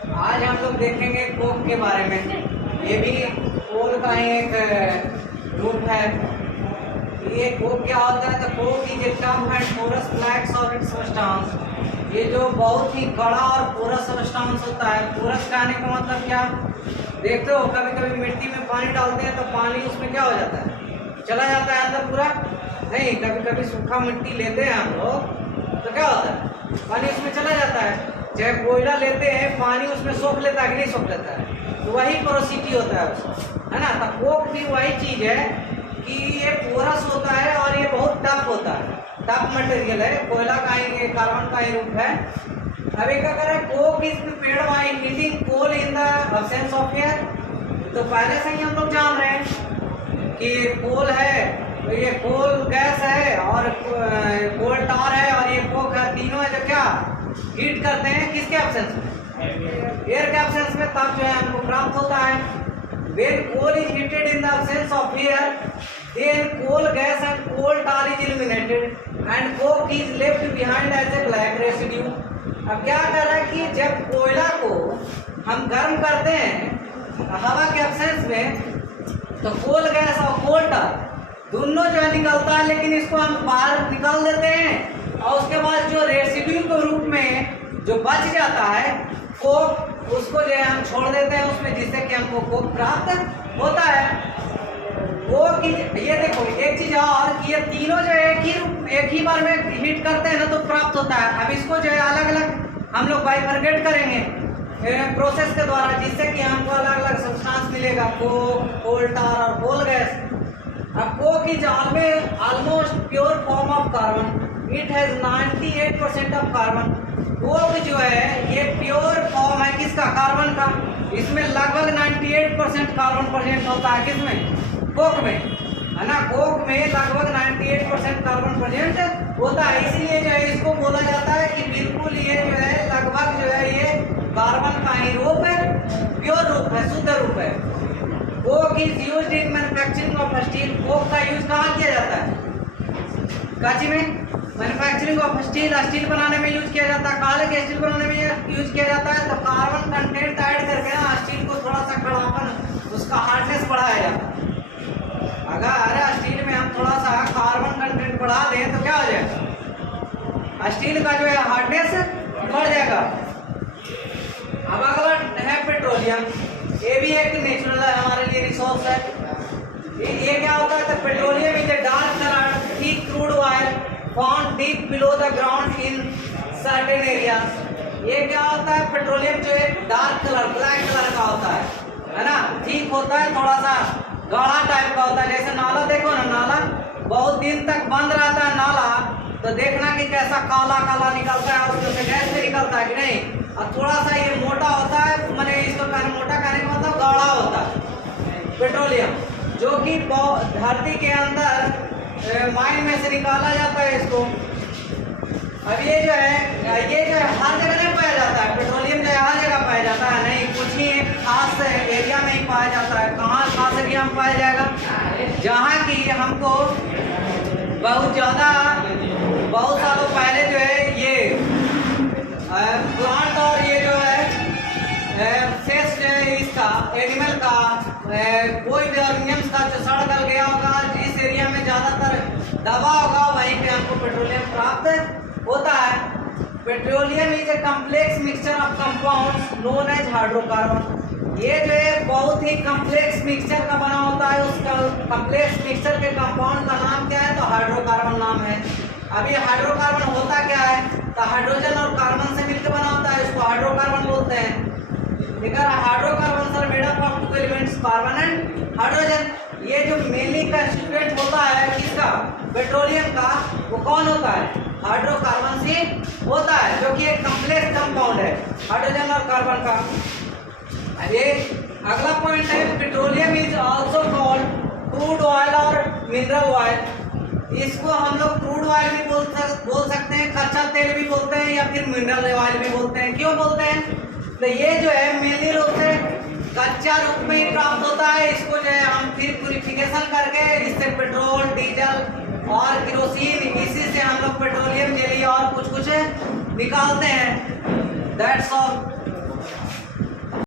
आज हम लोग देखेंगे कोक के बारे में। ये भी कोल का ही एक रूप है। ये कोक क्या होता है? तो coke is a tough and porous black solid substance. ये जो बहुत ही कड़ा और पोरस सब्सटेंस होता है। पोरस कहने का मतलब क्या? देखते हो कभी कभी मिट्टी में पानी डालते हैं तो पानी उसमें क्या हो जाता है? चला जाता है अंदर पूरा? नहीं, कभी कभी सूखा मिट्टी लेते हैं हम लोग तो क्या होता है? पानी उसमें चला जाता है। चाहे कोयला लेते हैं, पानी उसमें सोख लेता है कि नहीं सोख लेता है? तो वही पोरोसिटी होता है उसका, है ना। तो कोक भी वही चीज़ है कि ये पोरस होता है और ये बहुत टफ होता है। टफ मटेरियल है, कोयला का ही, कार्बन का ही रूप है। अब एक अगर coke is prepared by heating coal in the absence of air. तो पहले से ही हम लोग जान रहे हैं कि कोल है तो ये कोल गैस है और कोल टार है और ये कोक है। तीनों है जो क्या हीट करते हैं किसके एब्सेंस में? एयर के एब्सेंस में। तब जो है हमको प्राप्त होता है। When coal is heated in the absence of air, then coal gas and coal tar is eliminated and coke is left behind as a black residue. अब क्या कर रहा है कि जब कोयला को हम गर्म करते हैं हवा के एब्सेंस में तो कोल गैस और कोल टार दोनों जो है निकलता है, लेकिन इसको हम बाहर निकाल देते हैं और उसके बाद जो रेसिड्यू के रूप में जो बच जाता है कोक, उसको जो है हम छोड़ देते हैं उसमें, जिससे कि हमको कोक प्राप्त होता है। कोक ये देखो एक चीज और कि ये तीनों जो एक ही बार में हीट करते हैं ना तो प्राप्त होता है। अब इसको जो है अलग अलग हम लोग बाइफरकेट करेंगे प्रोसेस के द्वारा, जिससे कि हमको अलग अलग सब्सटेंस मिलेगा, कोक, कोल टार और कोल गैस। अब Coke is almost pure form of carbon. It has 98% of carbon. Coke जो है ये प्योर फॉर्म है किसका? कार्बन का। इसमें लगभग 98% कार्बन प्रेजेंट होता है। किसमें? कोक में, है ना। कोक में लगभग 98% कार्बन प्रेजेंट होता है। इसीलिए जो है इसको बोला जाता है कि बिल्कुल ये जो है लगभग जो है ये कार्बन का ही रूप है, प्योर रूप है, शुद्ध रूप है। Coke is used in manufacturing of steel. Coke का यूज कहाँ किया जाता है? काची में मैन्युफैक्चरिंग ऑफ स्टील। स्टील बनाने में यूज किया जाता है। काले के स्टील बनाने में यूज किया जाता है। तो कार्बन कंटेंट ऐड करके ना स्टील को थोड़ा सा कड़ापन, उसका हार्डनेस बढ़ाया जाता है। अगर स्टील में हम थोड़ा सा कार्बन कंटेंट बढ़ा दें तो क्या हो जाएगा? स्टील का जो है हार्डनेस बढ़ जाएगा। अब अगला है पेट्रोलियम। ये भी एक नेचुरल है, हमारे लिए रिसोर्स है। ये क्या होता है? तो petroleum is a dark colour thick crude oil found deep below the ground in certain areas. ये क्या होता है? पेट्रोलियम जो एक डार्क कलर, ब्लैक कलर का होता है ना। ठीक होता है, थोड़ा सा गाढ़ा टाइप का होता है। जैसे नाला देखो ना, नाला बहुत दिन तक बंद रहता है नाला, तो देखना कि कैसा काला काला निकलता है, उसमें से गैस भी निकलता है कि नहीं। और थोड़ा सा ये मोटा होता है, मैंने इसको मोटा कहने का मतलब गाढ़ा होता है पेट्रोलियम, जो कि धरती के अंदर माइन में से निकाला जाता है इसको। अब ये जो है हर जगह नहीं पाया जाता है। पेट्रोलियम जो है हर जगह पाया जाता है नहीं, कुछ ही एक खास एरिया में ही पाया जाता है। कहाँ खास एरिया में पाया जाएगा? जहाँ की हमको बहुत सालों पहले जो है ये प्लांट और ये जो है सेक्स जो है इसका एनिमल का कोई भी ऑर्गेनिम्स का जो सड़ गल गया होगा, जिस एरिया में ज़्यादातर दबा होगा वहीं पे हमको पेट्रोलियम प्राप्त होता है। Petroleum is a complex mixture of compounds known as hydrocarbon. ये जो है बहुत ही कम्प्लेक्स मिक्सचर का बना होता है। उस कम्प्लेक्स मिक्सचर के कंपाउंड का नाम क्या है? तो हाइड्रोकार्बन नाम है। अब ये हाइड्रोकार्बन होता क्या है? तो हाइड्रोजन और कार्बन से मिलकर बना होता है, इसको हाइड्रोकार्बन बोलते हैं। Hydrocarbons are made up of two elements carbon and hydrogen. ये जो मेनली कंस्टिट्यूएंट होता है किसका? पेट्रोलियम का। वो कौन होता है? हाइड्रोकार्बन से होता है, जो कि एक कम्प्लेक्स कंपाउंड है हाइड्रोजन और कार्बन का। ये अगला पॉइंट है, petroleum is also called crude oil और मिनरल ऑयल। इसको हम लोग क्रूड ऑयल भी बोल सकते हैं, कच्चा तेल भी बोलते हैं, या फिर मिनरल ऑयल भी बोलते हैं। क्यों बोलते हैं? तो ये जो है मेनली रूप से कच्चा रूप में ही प्राप्त होता है। इसको जो है हम फिर प्यूरिफिकेशन करके इससे पेट्रोल, डीजल और केरोसिन, इसी से हम लोग पेट्रोलियम जेली और कुछ निकालते हैं। That's all.